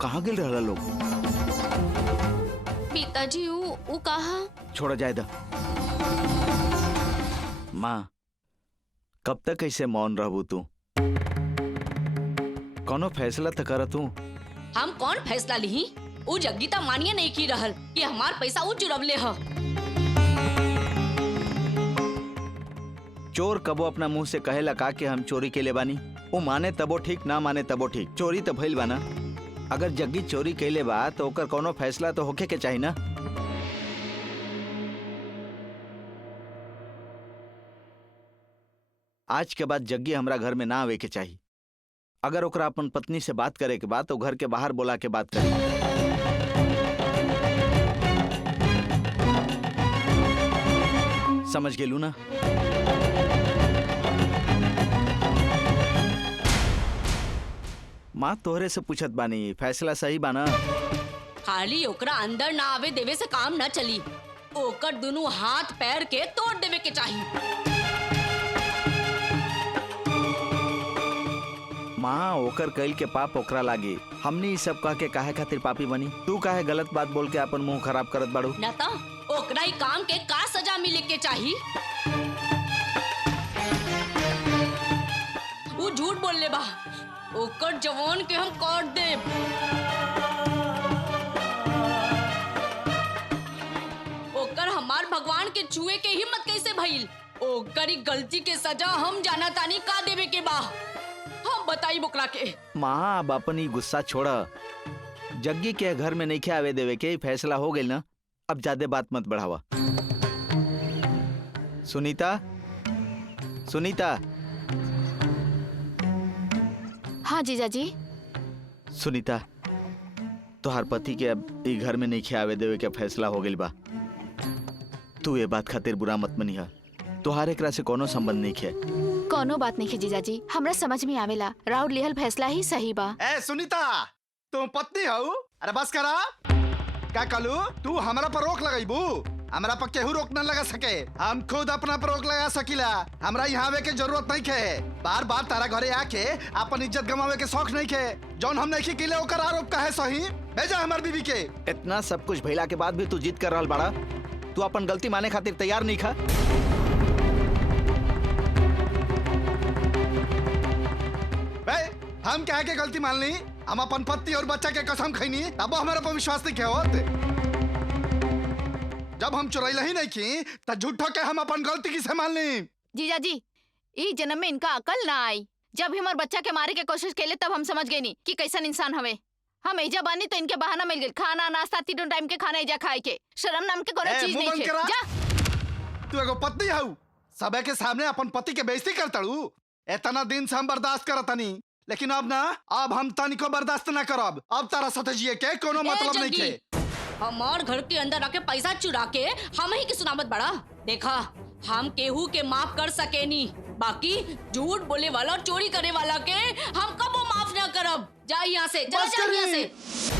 कहाँ गिल रहा लोग? पिताजी वो कहा? छोड़ा जाए दा। माँ, कब तक ऐसे मौन रहबू तू? कौनो फैसला तो कर तू। हम कौन फैसला ली? वो जग्गी तो मानिए नहीं की रहल कि हमार पैसा वो चुरवले ह। चोर कबो अपना मुंह से कहेला का कि हम चोरी के ले बानी? वो माने तबो ठीक, ना माने तबो ठीक, चोरी तो भइल बाना। अगर जग्गी चोरी कैले बा तो ओकर कोनो फैसला तो होके के चाहिए ना। आज के बाद जग्गी हमरा घर में ना आवे के चाहिए। अगर ओकरा अपन पत्नी से बात करे के बाद तो घर के बाहर बोला के बात करे। समझ गेलू ना? माँ तोहरे से पूछत बानी, फैसला सही बाना? खाली ओकरा अंदर ना आवे देवे से काम न चली। ओकर दोनों हाथ पैर के तोड़ देवे के चाहिए। माँ ओकर कैल के पाप ओकरा लागे। हमने सब कह के काहे खातिर पापी बनी? तू काहे गलत बात बोल के अपन मुंह खराब करत बाड़ू? न तो ओकरा ही काम के का सजा मिले के चाहिए? वो झूठ बोल ले बा। ओकर जवान के हम काट दे। ओकर हमार भगवान के छुए के हिम्मत कैसे भइल? ओकरी गलती के सजा हम जाना तानी का देवे के बा। हम बताई बोकरा के। माँ अब अपनी गुस्सा छोड़ा। जग्गी के घर में नहीं आवे देवे के फैसला हो गई ना, अब ज्यादा बात मत बढ़ावा। सुनीता, सुनीता। हाँ जीजाजी। सुनीता, तोहार पति के अब ई घर में नहीं आवे देवे के फैसला हो गई बा। तू ये बात खातिर बुरा मत मनिहा। तोहार एकरा से कोनो संबंध नहीं है। कोनो बात नहीं है जीजाजी, हमरा समझ में आवेला। राउर लिहल फैसला ही सही बा। ए सुनीता, तुम पत्नी हो? अरे बस करा। का कलू तू हमरा पर रोक लगाईबू? हमरा पर केहू रोक न लगा सके। हम खुद अपना पर रोक लगा सकीला। हमरा यहाँ आवे के जरूरत नहीं है। बार बार तारा घरे आके अपन इज्जत गंवावे के शौक नहीं है। जौन हम नहीं किले ओकर आरोप काहे सही? भेजा हमार बीवी के। इतना सब कुछ भइला के बाद भी तू जिद कर रहल बाड़ा? तू अपन गलती माने खातिर तैयार नहीं खा? हम क्या के गलती मान ली? हम अपन पति और बच्चा के कसम खैनी, तब हमारा पर विश्वास नहीं होते। जब हम चुराइला ही नहीं की तो झूठो के हम अपन गलती किसे मान ली? जीजाजी, ई जन्म में इनका अकल ना आई। जब हमार बच्चा के मारे के कोशिश केले तब हम समझ गए नी कि कैसन इंसान हवे। हम एजा बानी तो इनके बहाना मिल गइल। खाना नाश्ता तीनों टाइम के खाना एजा खाए के। शर्म नाम के कोनो चीज नहीं है। जा। तू एगो पत्नी हऊ, सबे के सामने अपन पति के बेइज्जती करतड़ू। इतना दिन से हम बर्दाश्त करतनी, लेकिन अब ना, अब हम तनिको बर्दाश्त ना करब। अब तारा साथे जिए के कोनो मतलब नहीं है। हमार घर के अंदर आके पैसा चुरा के हम ही की सुनामत बड़ा। देखा, हम केहू के माफ कर सके नी, बाकी झूठ बोले वाला और चोरी करे वाला के हम कबो माफ ना करब। जा यहाँ से, जा यहाँ से।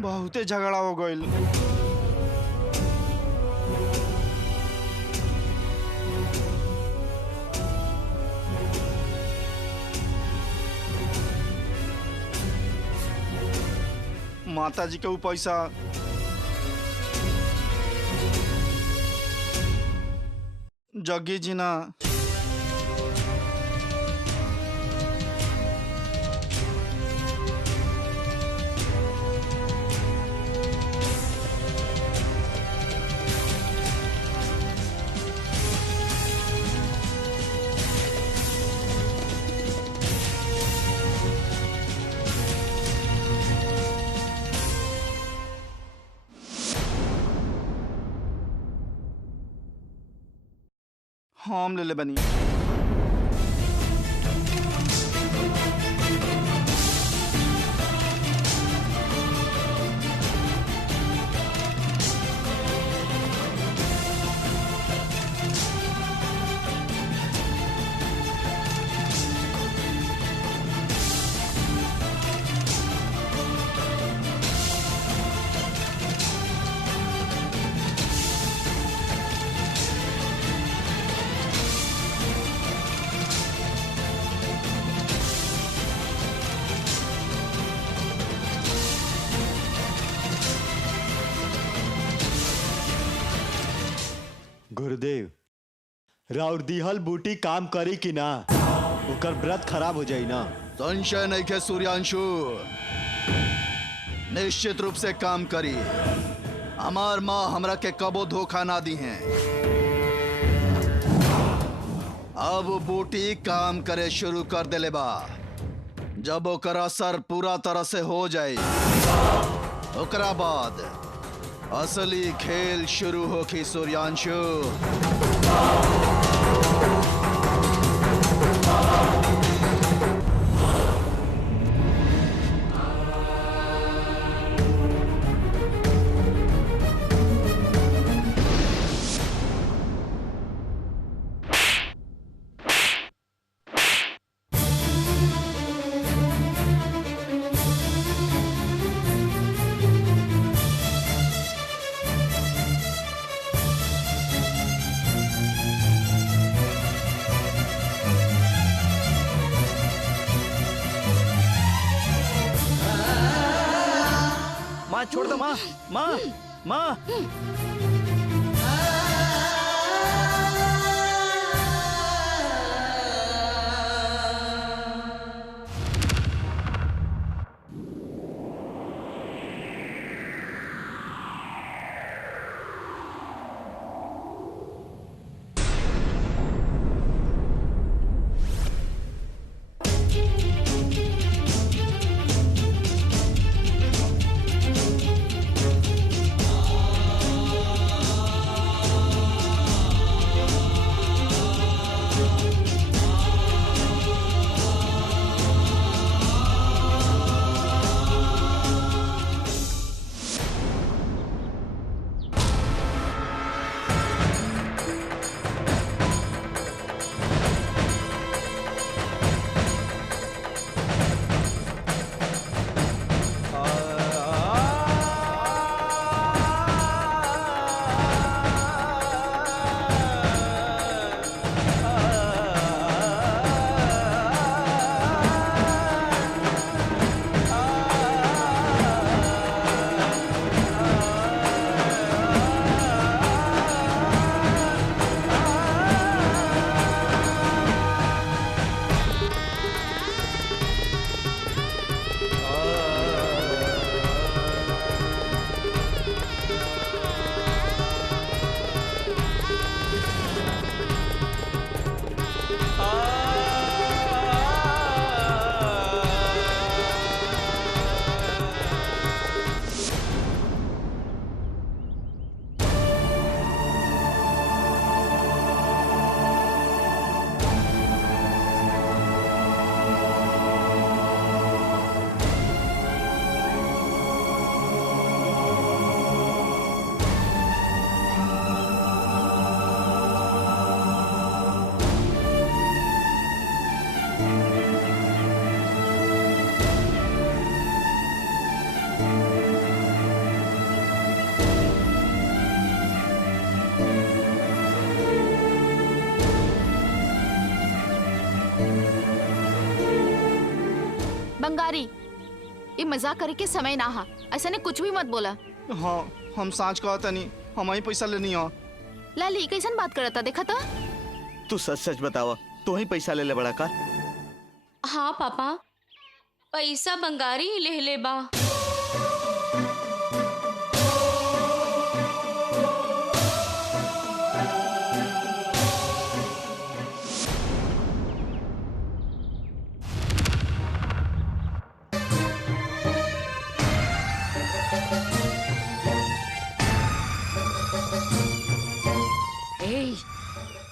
बहुते झगड़ा हो गइल। माता जी के पैसा जग्गी जी ना। हम ले बनी। गुरुदेव, राउर दिहल बूटी काम करी कि ना? ओकर व्रत खराब हो जाई ना? संशय नहीं के सूर्यांशु, निश्चित रूप से काम करी। हमार माँ हमरा के कबो धोखा ना दी हैं। अब बूटी काम करे शुरू कर देले बा। जब ओकर असर पूरा तरह से हो जाए, ओकरा बाद असली खेल शुरू होखी सूर्यांशु। माँ छोड़ दो, माँ माँ माँ। बंगारी, ये मजाक करे के समय ना हा। ऐसा ने कुछ भी मत बोला। हाँ, हम सांच कहता नहीं, हम ही पैसा लेनी हो। लाली कैसन बात करता देखा था? तू सच सच बतावा, तू ही पैसा ले ले बड़ा का? हाँ पापा, पैसा बंगारी ही ले बा।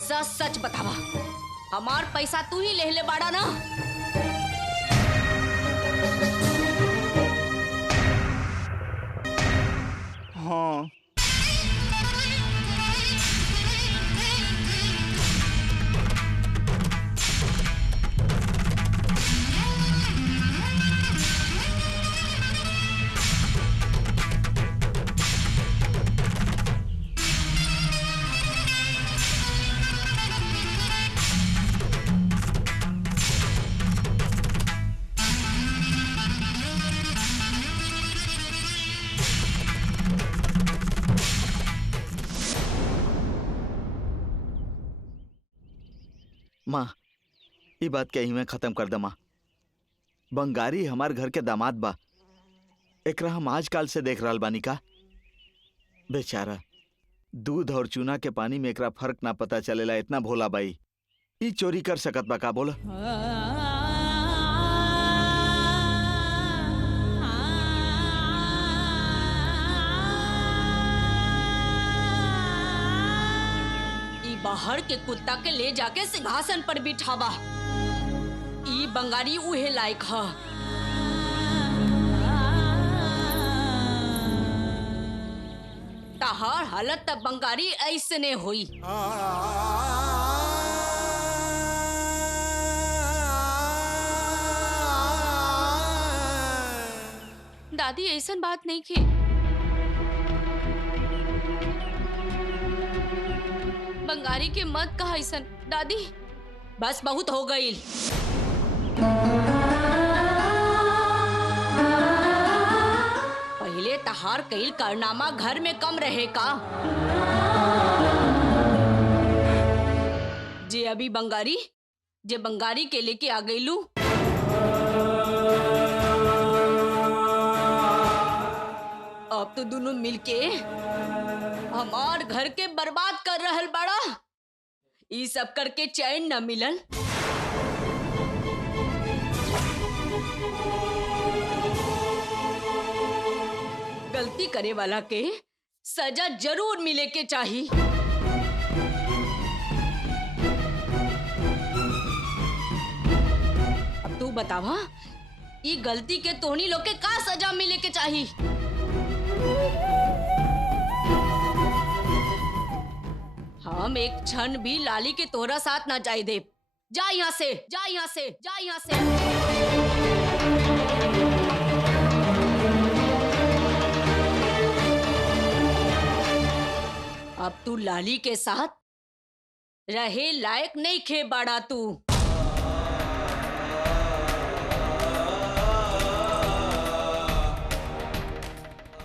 सच सच बतावा, हमार पैसा तू ही ले बाड़ा ना? हाँ। माँ ये बात कही मैं खत्म कर द माँ। बंगारी हमार घर के दामाद बा, एकरा हम आजकल से देख रहल बानी का। बेचारा दूध और चूना के पानी में एकरा फर्क ना पता चलेला, इतना भोला बाई ई चोरी कर सकत बा का बोला? ई बाहर के कुत्ता के ले जाके सिंहासन पर बिठावा। ई बंगारी उहे लायक ह। तहार हालत तब बंगारी ऐसे ने हुई। दादी ऐसन बात नहीं की। बंगारी के मत कहा ऐसन। दादी बस बहुत हो गई। पहले तहार कईल कारनामा घर में कम रहे का। जे अभी बंगारी के लेके आ गई लू। अब तो दोनों मिलके हमार घर के बर्बाद कर रहल बड़ा। ई सब करके चैन न मिलल। गलती करे वाला के सजा जरूर मिले के चाहिए। अब तू बतावा ई गलती के तोहनी लोग के का सजा मिले के चाहिए? हम एक क्षण भी लाली के तोहरा साथ ना जाए दे। जा यहाँ से, जा यहाँ से, जा यहाँ से। अब तू लाली के साथ रहे लायक नहीं खे बाड़ा तू।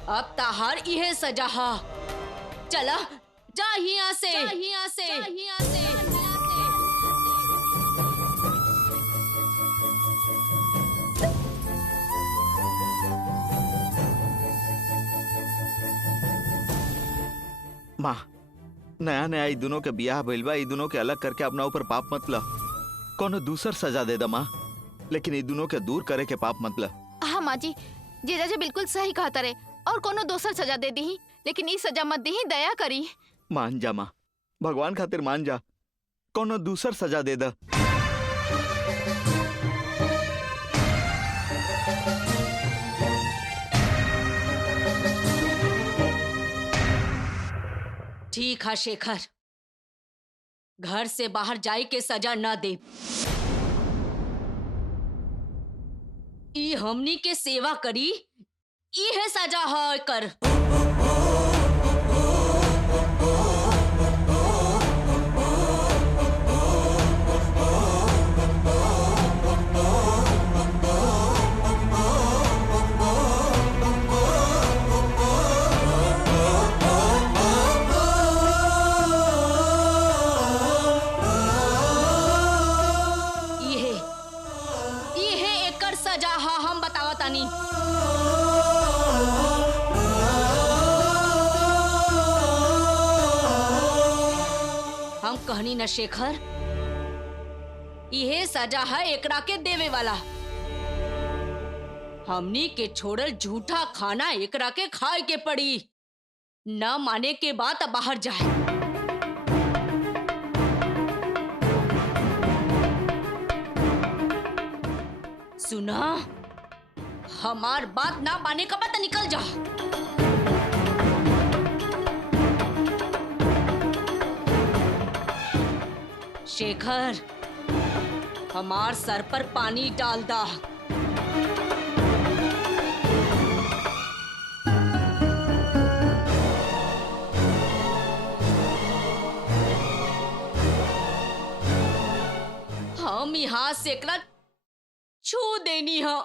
अब ताहार इहे सजा हा। चला जा यहाँ से, जा यहाँ से, जा यहाँ से। माँ नया नया ई दोनों के बियाह भइल बा, ई दोनों के अलग करके अपना ऊपर पाप मत ला। कोनो दूसर सजा दे दा माँ, लेकिन ई दोनों के दूर करे के पाप मत ला। हाँ माँ जी, जीजा जी बिल्कुल सही कहता रहे। और कोनो दोसर सजा दे दी, लेकिन ई सजा मत दी, दया करी। मान जा माँ, भगवान खातिर मान जा, कोनो दूसर सजा दे दा। ठीक है शेखर, घर से बाहर जाए के सजा न दे। ई हमनी के सेवा करी, ई है सजा है कर। हम कहनी न शेखर, यह सजा है एकरा के देवे वाला। हमनी के छोड़ल झूठा खाना एकरा के खाए के पड़ी। न माने के बाद बाहर जाए। सुना, हमार बात ना माने का बात निकल जा। शेखर, हमार सर पर पानी डाल दा। हम यहाँ से एकरा छू देनी है।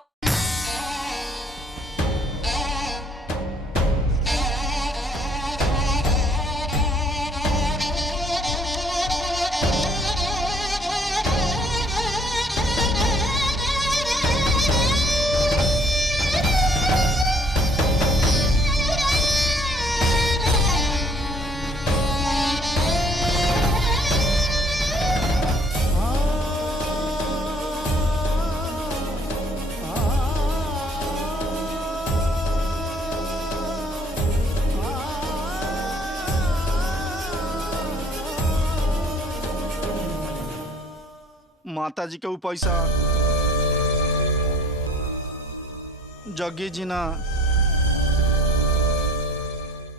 माता जी के ऊ पैसा जग्गी जी ना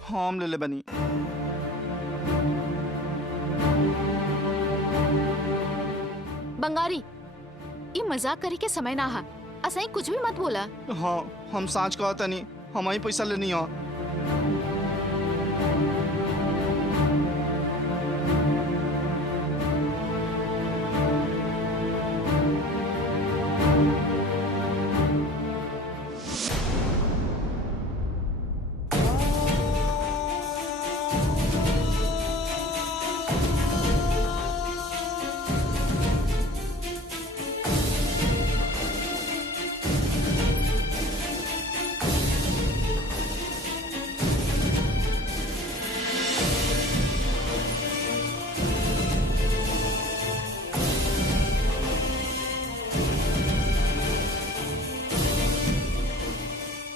हम ले ले बनी। बंगारी ये मजाक करे के समय ना हा, असही कुछ भी मत बोला। हाँ हम सांच कहता नहीं, हम ही पैसा लेनी हो।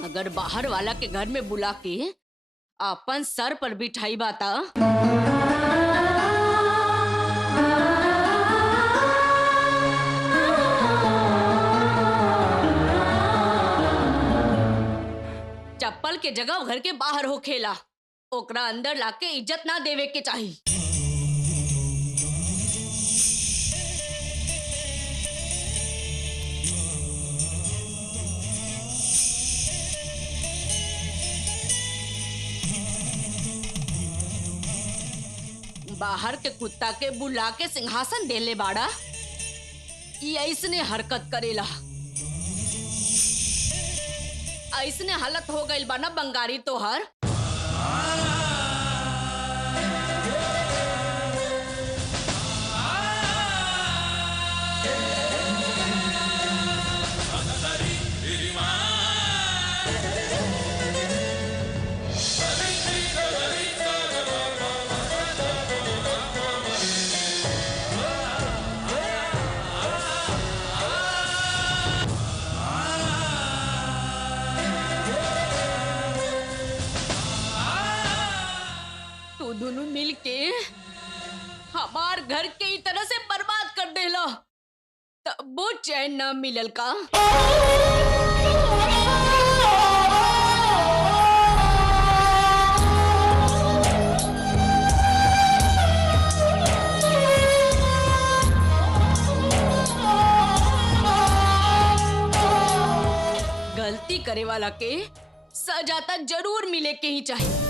अगर बाहर वाला के घर में बुला के अपन सर पर बिठाई बाता चप्पल के जगह घर के बाहर हो खेला, ओकरा अंदर लाके इज्जत ना देवे के चाहिए। बाहर के कुत्ता के बुला के सिंहासन देले बाड़ा, ये ऐसने हरकत करेला। ऐसने हालत हो गई बा ना बंगारी तोहर। दोनों मिल के हमार घर के ही तरह से बर्बाद कर देला, तब वो चैन ना मिलल का। गलती करे वाला के सजा तो जरूर मिले के ही चाहिए।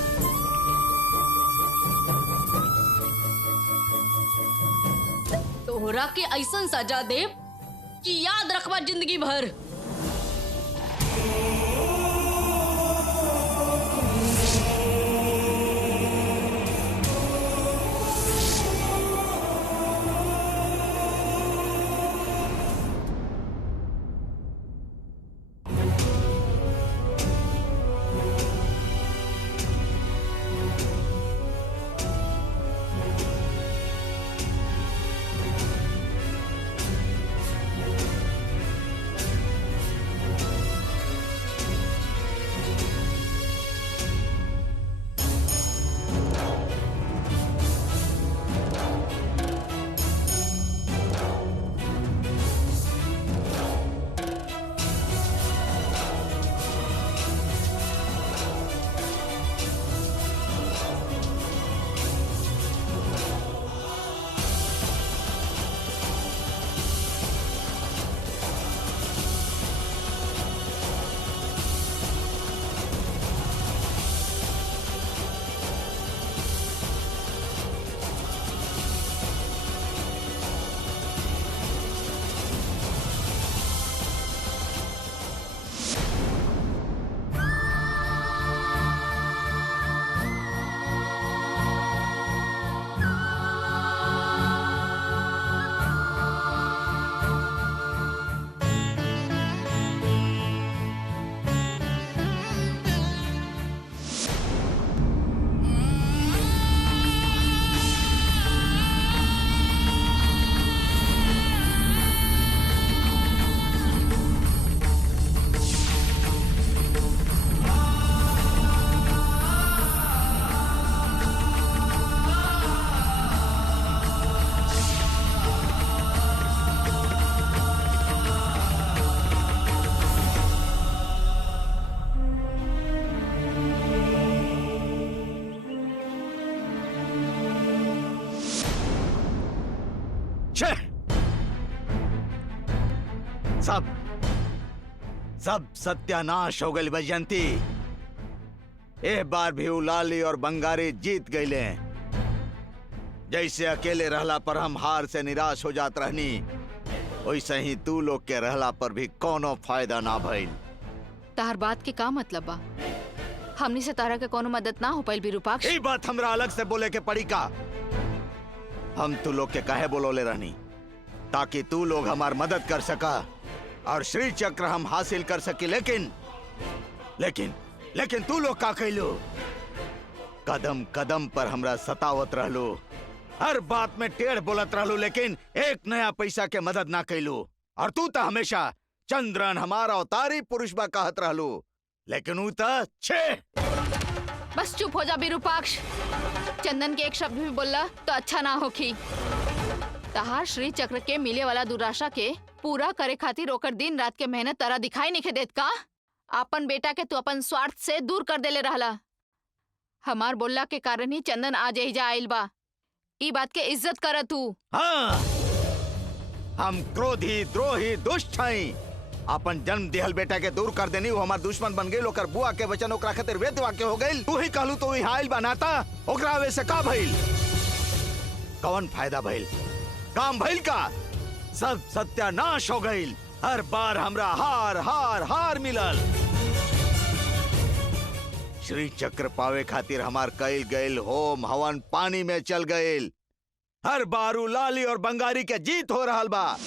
तोहरा के ऐसन सजा दे कि याद रखबा जिंदगी भर। छे! सब सत्यानाश हो गई वैजयंती। एक बार भी लाली और बंगारी जीत गईले। जैसे अकेले रहला पर हम हार से निराश हो जात रहनी, वैसे ही तू लोग के रहला पर भी कोनो फायदा ना भइल। तार बात के का मतलब बा? हमनी से तारा के कोनो मदद ना हो पाइल विरूपाक्ष। ये बात हमरा अलग से बोले के पड़ी का? हम तू लोग के काहे बोलोले रहनी? ताकि तू लोग हमार मदद कर सका और श्री चक्र हम हासिल कर सकी। लेकिन तू लोग का कैलू? कदम कदम पर हमरा सतावत रहलू, हर बात में टेढ़ बोलत रहलू, लेकिन एक नया पैसा के मदद ना कैलू। और तू तो हमेशा चंद्रन हमारा अवतारी पुरुष बा कहत रहलू, लेकिन ऊ तो छे। बस चुप हो जा विरूपाक्ष। चंदन के एक शब्द भी बोलला तो अच्छा ना होखी। तहार श्री चक्र के मिले वाला दुराशा के पूरा करे खातिर ओकर दिन रात के मेहनत तारा दिखाई नहीं देत का? अपन बेटा के तू अपन स्वार्थ से दूर कर देले रहला। हमार बोलला के कारण ही चंदन आज एहिजा आइल बा। ई बात के इज्जत कर तू। हाँ, हम क्रोधी द्रोही दुष्ट हई। अपन जन्म देहल बेटा के दूर कर देनी, वो हमार दुश्मन बन गई। ओकर बुआ के वचन ओकरा खातिर वेद वाक्य हो गई। तू ही कहलू तो यहाँ आइल बनाता, ओकरा वैसे का भइल? कौन फायदा भइल? काम भइल का? सब सत्यानाश हो गई। हर बार हमरा हार हार हार मिलल। श्री चक्र पावे खातिर हमार कईल गईल होम हवन पानी में चल गईल। हर बार उ लाली और बंगारी के जीत हो रहल बा।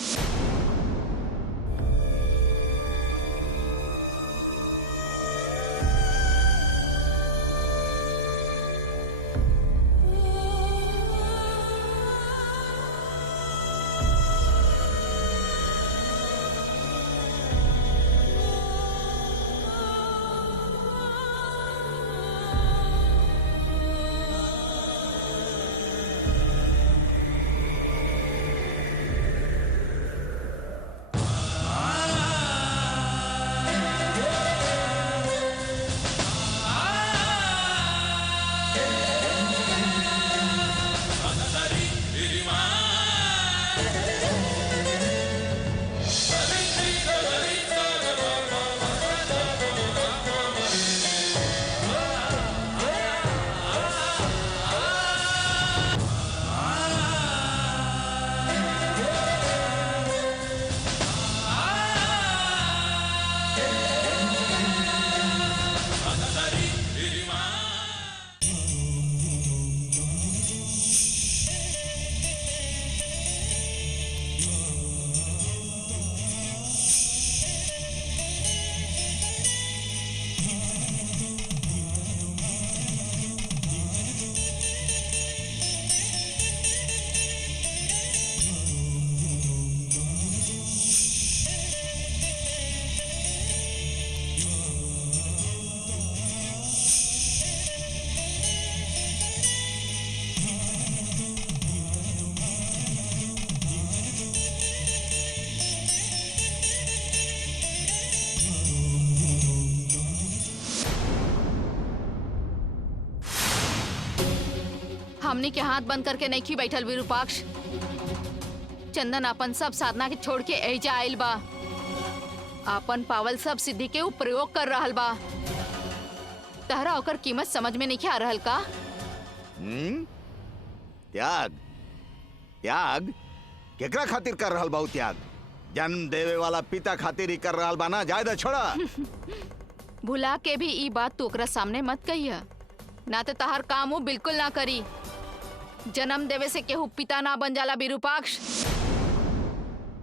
हमनी के हाथ बंद करके नहीं की बैठल विरूपाक्ष। चंदन अपन सब साधना के छोड़ के एहिजा आइल बा। अपन पावल सब सिद्धि के ऊ प्रयोग कर रहल बा। तहरा ओकर कीमत समझ में नहीं आ रहल का? त्याग त्याग केकरा खातिर कर रहल बा? त्याग जन्म देवे वाला पिता खातिर ही कर रहल बा ना। जायदा छोड़ा। भुला के भी ई बात तू ओकरा सामने मत कहिया, ना तो तहार काम वो बिल्कुल ना करी। जन्म देवे से केहू पिता ना बन जाला विरूपाक्ष।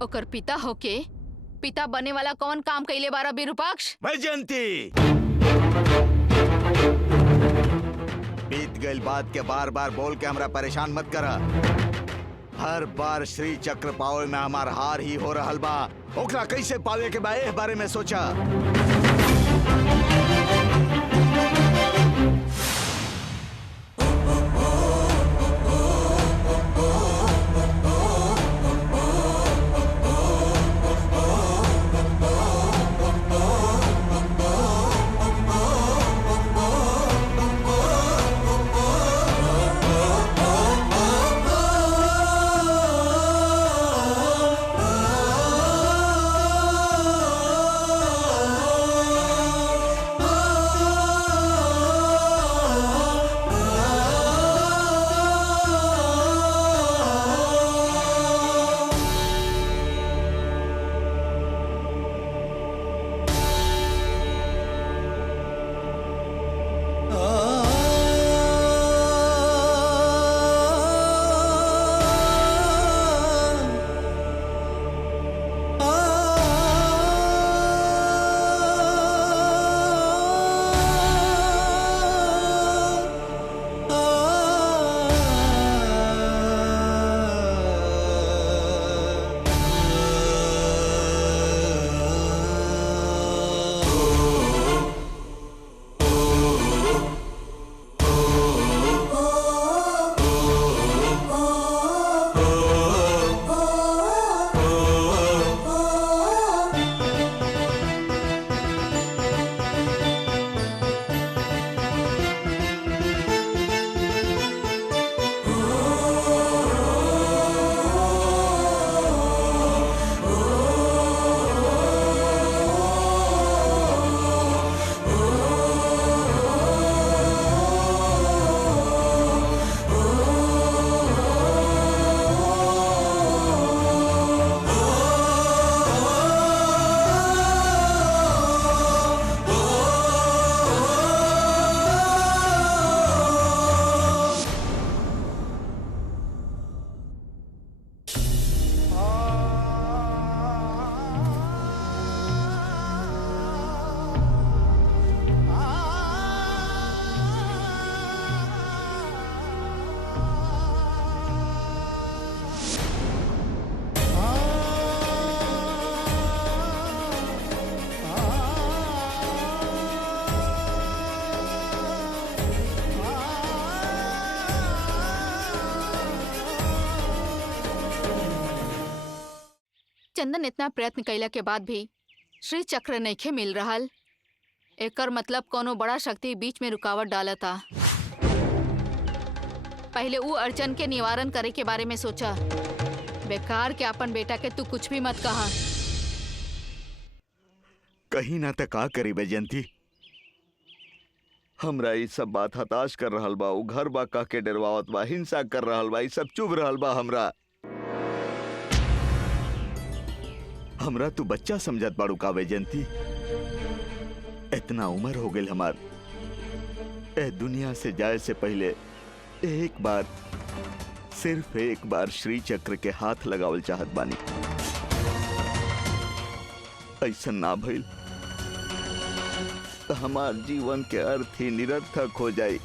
ओकर पिता होके पिता बने वाला कौन काम कैले बारा विरूपाक्ष? वैजयंती, बीत गई बात के बार बार बोल के हमरा परेशान मत करा। हर बार श्री चक्र पावे में हमार हार ही हो रहल बा। ओकरा कैसे पावे के बा एह बारे में सोचा। चंदन इतना प्रयत्न कैला के बाद भी श्री चक्र नइखे मिल रहल, एकर मतलब कोनो बड़ा शक्ति बीच में रुकावट डालता। पहले वो अर्चन के निवारण करे के बारे में सोचा। बेकार के अपन बेटा के तू कुछ भी मत कहा। कहीं ना तक का करी बैजयंती, हमरा ई सब बात हताश कर रहल बा। उ घर बा कह के डरवावत बा, हिंसा कर रहल बा, ई सब चुभ रहल बा। हमरा तू बच्चा समझत बाड़ू का बैजयंती? इतना उम्र हो गई हमार, ए दुनिया से जाए से पहले एक बार, सिर्फ एक बार श्री चक्र के हाथ लगावल चाहत बानी। ऐसा ना भइल तो हमार जीवन के अर्थ ही निरर्थक हो जाई,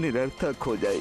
निरर्थक हो जाई।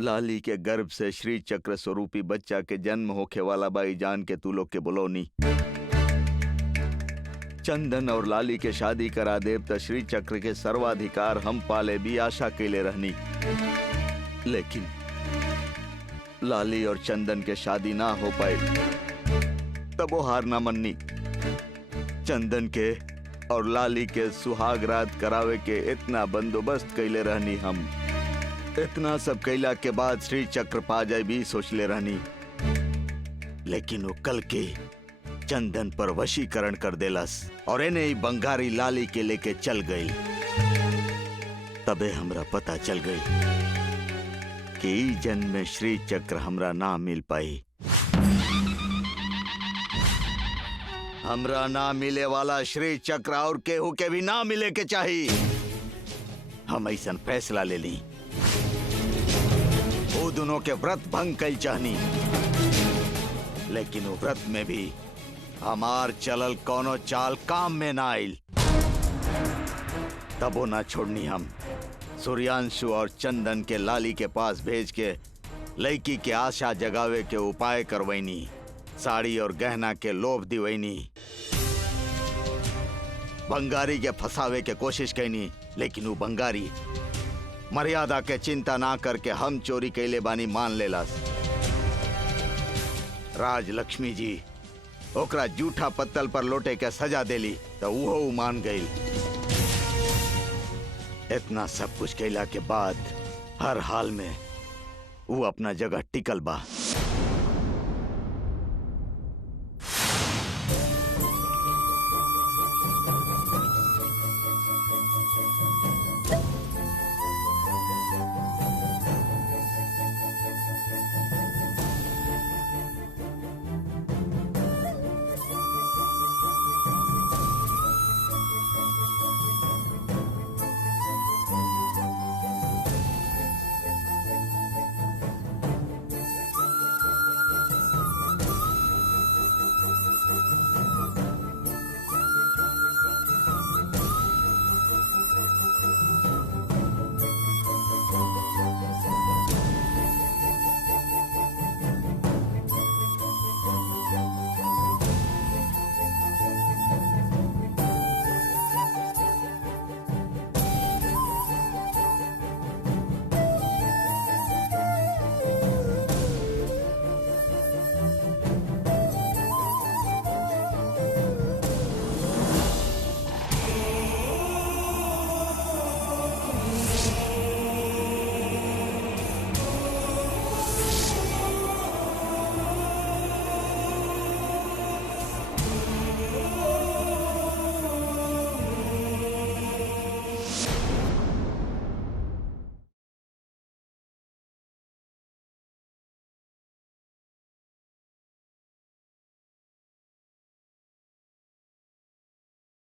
लाली के गर्भ से श्री चक्र स्वरूपी बच्चा के जन्म होखे वाला बाई जान के तू लोग के बुलौनी। चंदन और लाली के शादी करा देव त श्री चक्र के सर्वाधिकार हम पाले भी आशा कैले रहनी। लेकिन लाली और चंदन के शादी ना हो पाए तब वो हार ना मननी। चंदन के और लाली के सुहाग रात करावे के इतना बंदोबस्त कैले रहनी हम। इतना सब कैला के बाद श्री चक्र पा जाए भी सोचले रहनी, लेकिन वो कल के चंदन पर वशीकरण कर देलस और इन्हें ही बंगारी लाली के लेके चल गई। तबे हमरा पता चल गई कि ई जन्म में श्री चक्र हमरा ना मिल पाई। हमरा ना मिले वाला श्री चक्र और केहू के भी ना मिले के चाहिए। हम ऐसा फैसला ले ली, वो दोनों के व्रत भंग कई चाहनी। लेकिन वो व्रत में भी हमार चलल कोनो चाल काम में ना आइल। तबो ना छोड़नी हम सूर्यांशु और चंदन के लाली के पास भेज के लड़की के आशा जगावे के उपाय करवैनी, साड़ी और गहना के लोभ दिवैनी, बंगारी के फंसावे के कोशिश कैनी। लेकिन वो बंगारी मर्यादा के चिंता ना करके हम चोरी कैले बानी मान लेलास। राज लक्ष्मी जी ओकरा जूठा पत्तल पर लोटे के सजा देली तो वो मान गई। इतना सब कुछ कैला के बाद हर हाल में वो अपना जगह टिकल बा।